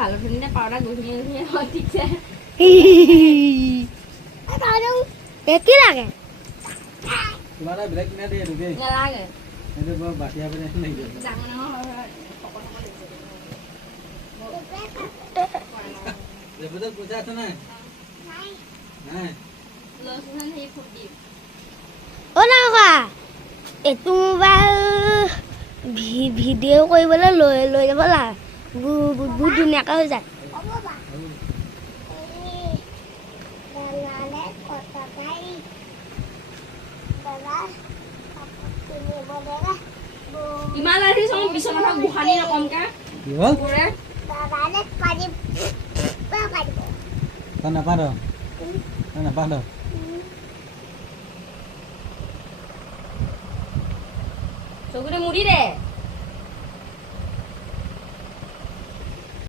ভালো ফ্রেন্ডে পাউডার গুছিয়ে গুছিয়ে ঠিকছে কি লাগে তোমারা ব্রেক না দিয়ে ঢুকে লাগে এটা বাকি হবে না নাকি জানো লেবুটা পূজা আছে না হ্যাঁ লসুন হে ফুটি ও না কোৱা এইটো মোবাইল ভিডিঅ' কৰিবলৈ লৈ যাব লাগে বহুত ধুনীয়াকৈ হৈ যায় ইমান আজি সম বিছনাত গুহানি ৰকমকা কি হল পুৰে না পাৰো